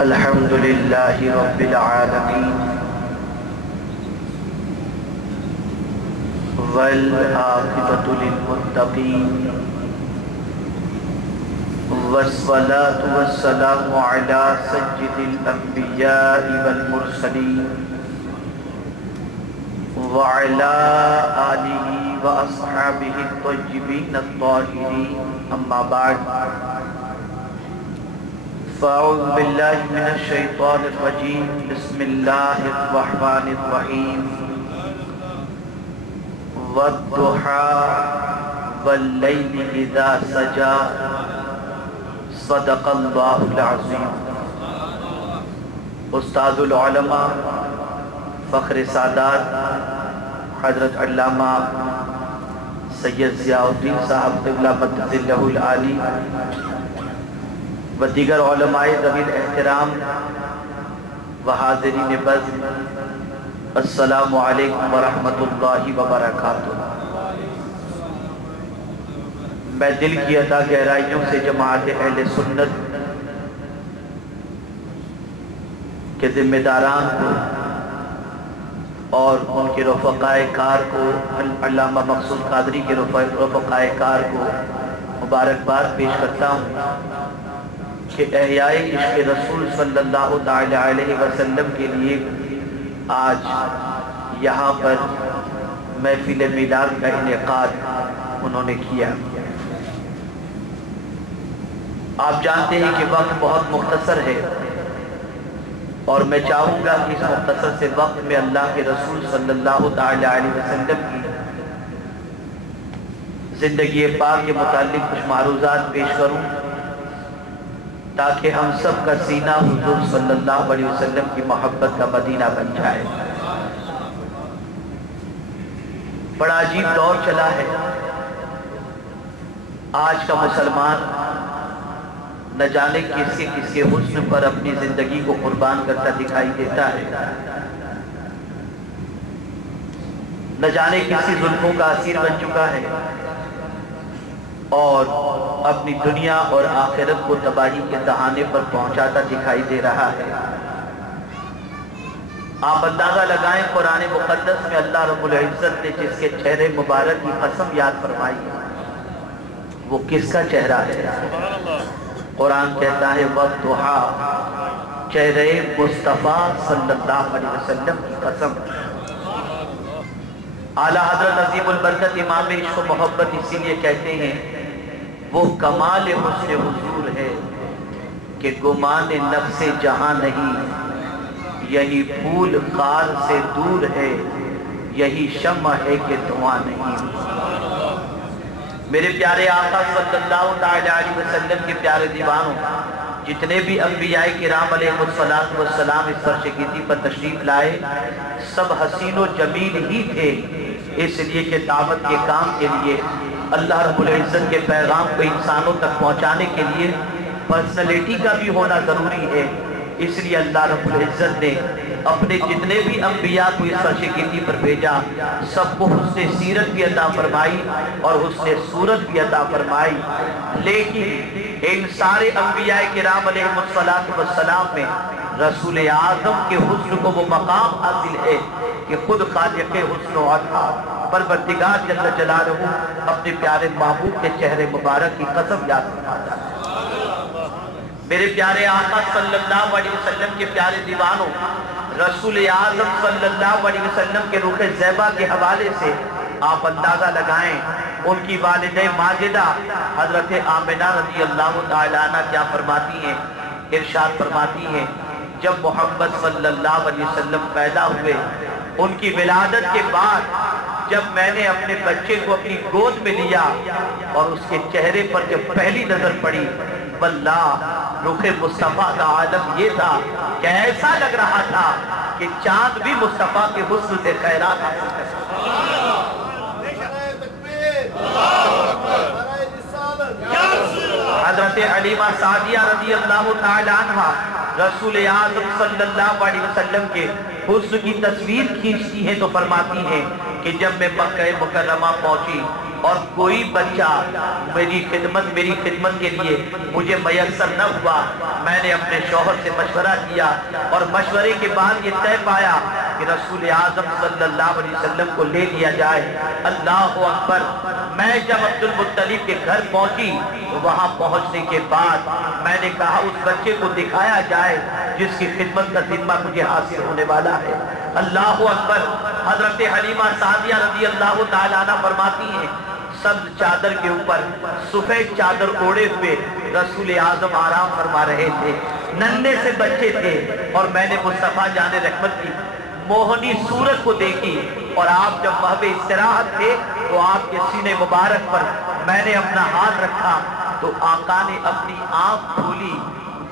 الحمد للہ رب العالمین والعاقبۃ للمتقین والصلاة والسلام علی سید الانبیاء والمرسلین وعلی آلہ واصحابہ الطیبین الطاہرین، اما بعد فاعوذ باللہ من الشیطان الرجیم، بسم اللہ الرحمن الرحیم، والضحیٰ واللیل اذا سجا، صدق اللہ العظیم۔ استاد العلماء فخر سادات حضرت علامہ سید ضیاء الدین صاحب قبلہ مدد اللہ العالی و دیگر علماء ذوی الاحترام و حاضرین بزم، السلام علیکم ورحمۃ اللہ وبرکاتہ۔ میں دل کی عطا گہرائیوں سے جماعت اہل سنت کے ذمہ داران کو اور ان کے رفقائے کار کو، علامہ مقصود قادری کے رفقائے کار کو مبارکباد پیش کرتا ہوں کہ احیاء عشق رسول صلی اللہ تعالی علیہ وسلم کے لیے آج یہاں پر محفل میلاد کا انعقاد انہوں نے کیا۔ آپ جانتے ہیں کہ وقت بہت مختصر ہے اور میں چاہوں گا کہ اس مختصر سے وقت میں اللہ کے رسول صلی اللہ تعالی علیہ وسلم کی زندگی پاک کے متعلق کچھ معروضات پیش کروں تاکہ ہم سب کا سینہ حضور صلی اللہ علیہ وسلم کی محبت کا مدینہ بن جائے۔ بڑا عجیب دور چلا ہے۔ آج کا مسلمان نہ جانے کس کے حسن پر اپنی زندگی کو قربان کرتا دکھائی دیتا ہے، نہ جانے کسی ظلموں کا اسیر بن چکا ہے اور اپنی دنیا اور آخرت کو تباہی کے دہانے پر پہنچاتا دکھائی دے رہا ہے۔ آپ اندازہ لگائیں، قرآن مقدس میں اللہ رب العزت نے جس کے چہرے مبارک کی قسم یاد فرمائی وہ کس کا چہرہ ہے؟ قرآن کہتا ہے والضحیٰ، چہرے مصطفیٰ صلی اللہ علیہ وسلم کی قسم۔ اعلیٰ حضرت عظیم البرکت امام عشق و محبت اسی لیے کہتے ہیں وہ کمال حسن حضور ہے کہ گمان نفس جہاں نہیں، یہی پھول خار سے دور ہے، یہی شمع ہے کہ دھواں نہیں۔ میرے پیارے آقا صلی اللہ تعالی علیہ وسلم کے پیارے دیوانوں، جتنے بھی انبیاء کرام علیہ السلام اس فرش گیتی پر تشریف لائے سب حسین و جمیل ہی تھے، اس لیے کہ دعوت کے کام کے لیے اللہ رب العزت کے پیغام کو انسانوں تک پہنچانے کے لیے پرسنالٹی کا بھی ہونا ضروری ہے۔ اس لیے اللہ رب العزت نے اپنے جتنے بھی انبیاء کو اس فرش گیتی پر بھیجا سب کو حسن سیرت بھی عطا فرمائی اور حسن صورت بھی عطا فرمائی، لیکن ان سارے انبیاء کرام علیہ السلام میں رسول اعظم کے حسن کو وہ مقام حاصل ہے کہ خود خالق حسن و عطا پروردگار جل جلالہ اپنے پیارے محبوب کے چہرے مبارک کی قسم یاد فرماتا ہے۔ میرے پیارے آقا صلی اللہ علیہ وسلم کے پیارے دیوانوں، رسول اعظم صلی اللہ علیہ وسلم کے رخ زیبا کے حوالے سے آپ اندازہ لگائیں ان کی والدہ ماجدہ حضرت آمنہ رضی اللہ تعالیٰ عنہ کیا فرماتی ہیں، ارشاد فرماتی ہیں جب محمد صلی اللہ علیہ وسلم پیدا ہوئے ان کی ولادت کے بعد جب میں نے اپنے بچے کو اپنی گود میں لیا اور اس کے چہرے پر جب پہلی نظر پڑی واللہ رخ مصطفیٰ کا عالم یہ تھا کہ ایسا لگ رہا تھا کہ چاند بھی مصطفیٰ کے حسن سے خیرات حاصل کرتا۔ حضرت علیمہ سعدیہ رضی اللہ تعالی عنہ رسول اعظم صلی اللہ علیہ وسلم کے حسن کی تصویر کھینچتی ہیں تو فرماتی ہیں کہ جب میں مکہ مکرمہ پہنچی اور کوئی بچہ میری خدمت کے لیے مجھے میسر نہ ہوا، میں نے اپنے شوہر سے مشورہ کیا اور مشورے کے بعد یہ طے پایا کہ رسول اعظم صلی اللہ علیہ وسلم کو لے لیا جائے۔ اللہ اکبر! میں جب عبد المطلب کے گھر پہنچی تو وہاں پہنچنے کے بعد میں نے کہا اس بچے کو دکھایا جائے جس کی خدمت کا ذمہ مجھے حاصل ہونے والا ہے۔ اللہ اکبر! حضرت حلیمہ سعدیہ رضی اللہ تعالیٰ عنہ فرماتی ہیں سبز چادر کے اوپر سفید چادر اوڑے ہوئے رسول اعظم آرام فرما رہے تھے، ننھے سے بچے تھے، اور میں نے مصطفیٰ جان رحمت کی موہنی صورت کو دیکھی، اور آپ جب محو استراحت تھے تو آپ کے سینے مبارک پر میں نے اپنا ہاتھ رکھا تو آقا نے اپنی آنکھ کھولی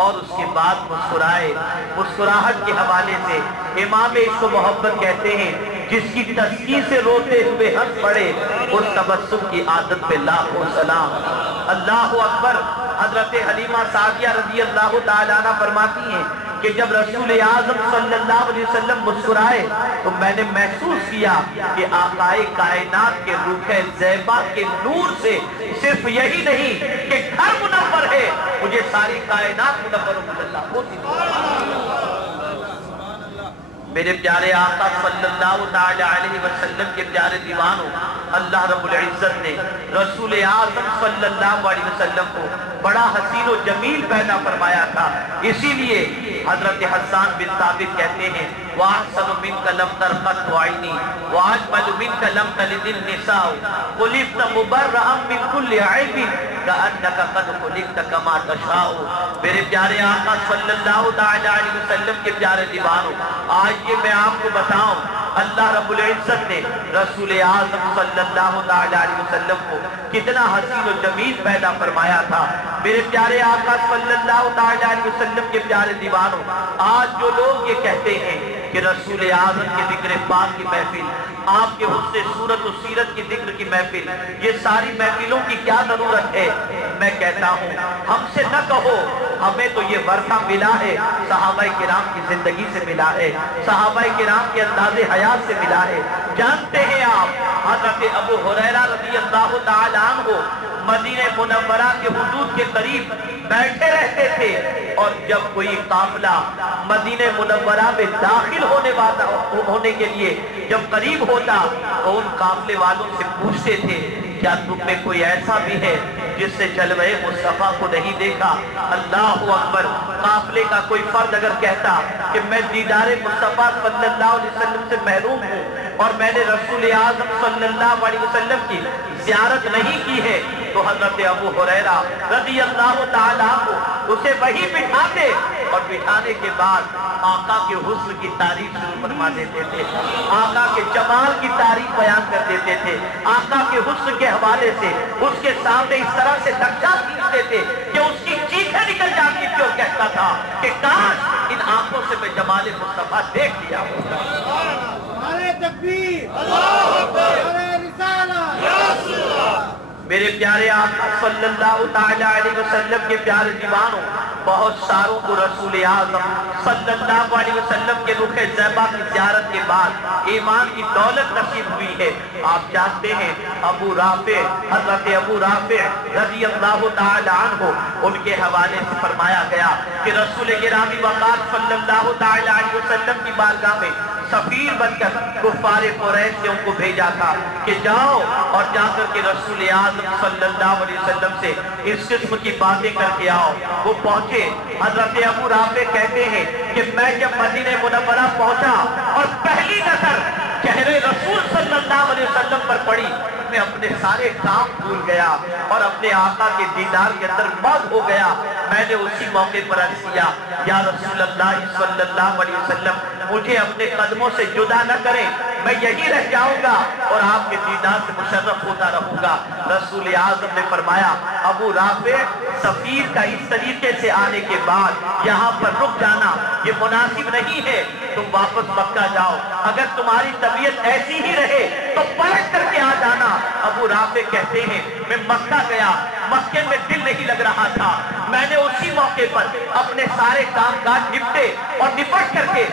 اور اس کے بعد مسکرائے۔ مسکراہٹ کے حوالے سے امام عشق و محبت کہتے ہیں جس کی تسکین سے روتے ہوئے ہنس پڑے اس تبسم کی عادت پہ لاکھوں سلام۔ اللہ اکبر! حضرت حلیمہ سعدیہ رضی اللہ تعالیٰ عنہ فرماتی ہیں کہ جب رسول اعظم صلی اللہ علیہ وسلم مسکرائے تو میں نے محسوس کیا کہ آقائے کائنات کے روح زیبا کے نور سے صرف یہی نہیں کہ گھر منور ہے، مجھے ساری کائنات منور اللہ ہوتی ہے۔ میرے پیارے آقا صلی اللہ علیہ وسلم کے پیارے دیوانوں، اللہ رب العزت نے رسول اعظم صلی اللہ علیہ وسلم کو بڑا حسین و جمیل پیدا فرمایا تھا، اسی لیے حضرت حسان بن ثابت کہتے ہیں وَأَحْسَنُ مِنْكَ لَمْ تَرْقَتْ عَيْنِي وَأَجْمَلُ مِنْكَ لَمْ تَلِدِ النِّسَاءُ خُلِقْتَ مُبَرَّأً مِنْ كُلِّ عَيْبٍ كَأَنَّكَ قَدْ خُلِقْتَ كَمَا تَشَاءُ۔ میرے پیارے آقا صلی اللہ علیہ وسلم کے پیارے دیوانوں، آج یہ میں آپ کو بتاؤں اللہ رب العزت نے رسول اعظم صلی اللہ علیہ وسلم کو کتنا حسین و جمیل پیدا فرمایا تھا۔ میرے پیارے آقا صلی اللہ علیہ وسلم کے پیارے دیوانوں، آج جو لوگ یہ کہتے ہیں کہ رسول اعظم کے ذکر پاک کی محفل، آپ کے حسن صورت و سیرت کی ذکر کی محفل، یہ ساری محفلوں کی کیا ضرورت ہے؟ میں کہتا ہوں ہم سے نہ کہو، ہمیں تو یہ ورثہ ملا ہے، صحابہ کرام کی زندگی سے ملا ہے، صحابہ کرام کے انداز حیات سے ملا ہے۔ جانتے ہیں آپ حضرت ابو ہریرہ رضی اللہ تعالیٰ عنہ مدینہ منورہ کے حدود کے قریب بیٹھے رہتے تھے، اور جب کوئی قافلہ مدینہ منورہ میں داخل ہونے کے لیے جب قریب ہوتا تو ان قافلے والوں سے پوچھتے تھے کیا تم میں کوئی ایسا بھی ہے جس نے جلوہ مصطفیٰ کو نہیں دیکھا؟ اللہ اکبر! قافلے کا کوئی فرد اگر کہتا کہ میں دیدار مصطفیٰ صلی اللہ علیہ وسلم سے محروم ہوں اور میں نے رسول اعظم صلی اللہ علیہ وسلم کی زیارت نہیں کی ہے، تو حضرت ابو ہریرہ رضی اللہ تعالیٰ عنہ اسے وہی بٹھاتے اور بٹھانے کے بعد آقا کے حسن کی تعریف شروع فرما دیتے تھے، آقا کے جمال کی تعریف بیان کر دیتے تھے، آقا کے حسن کے حوالے سے اس کے سامنے اس طرح سے دھکا کھینچتے تھے کہ اس کی چیخیں نکل جاتی تھی اور کہتا تھا کہ کاش ان آنکھوں سے میں جمال مصطفیٰ دیکھ لیا ہوتا۔ نعرہ تکبیر، اللہ اکبر، نعرہ رسالت، یا رسول اللہ۔ میرے پیارے آقا صلی اللہ علیہ وسلم کے پیارے دیوانوں، بہت ساروں کو رسول اعظم صلی اللہ علیہ وسلم کے رخ زیبا کی زیارت کے بعد ایمان کی دولت نصیب ہوئی ہے۔ آپ جانتے ہیں ابو رافع، حضرت ابو رافع رضی اللہ تعالی عنہ، ان کے حوالے سے فرمایا گیا کہ رسول گرامی وقار صلی اللہ تعالی علیہ وسلم کی بارگاہ میں سفیر بن کر کفار قریش نے ان کو بھیجا تھا کہ جاؤ اور جا کر کے رسول اعظم صلی اللہ علیہ وسلم سے اس قسم کی باتیں کر کے آؤ۔ وہ پہنچے، حضرت ابو رافع کہتے ہیں کہ میں جب مدینہ منورہ پہنچا اور پہلی نظر چہرے رسول صلی اللہ علیہ وسلم پر پڑی، میں اپنے سارے کام بھول گیا اور اپنے آقا کے دیدار کے اندر مست ہو گیا۔ میں نے اسی موقع پر عرض کیا یا رسول اللہ صلی اللہ علیہ وسلم مجھے اپنے قدموں سے جدا نہ کریں، میں یہی رہ جاؤں گا اور آپ کے دیدار سے مشرف ہوتا رہوں گا۔ رسول اعظم نے فرمایا ابو رافع، سفیر کا اس طریقے سے آنے کے بعد یہاں پر رک جانا یہ مناسب نہیں ہے، تم واپس مکہ جاؤ، اگر تمہاری طبیعت ایسی ہی رہے تو پلٹ کر کے آ جانا۔ ابو رافع کہتے ہیں میں مکہ گیا، مکے میں دل نہیں لگ رہا تھا، میں نے اسی موقع پر اپنے سارے کام کاج نپٹے اور نپٹ کر کے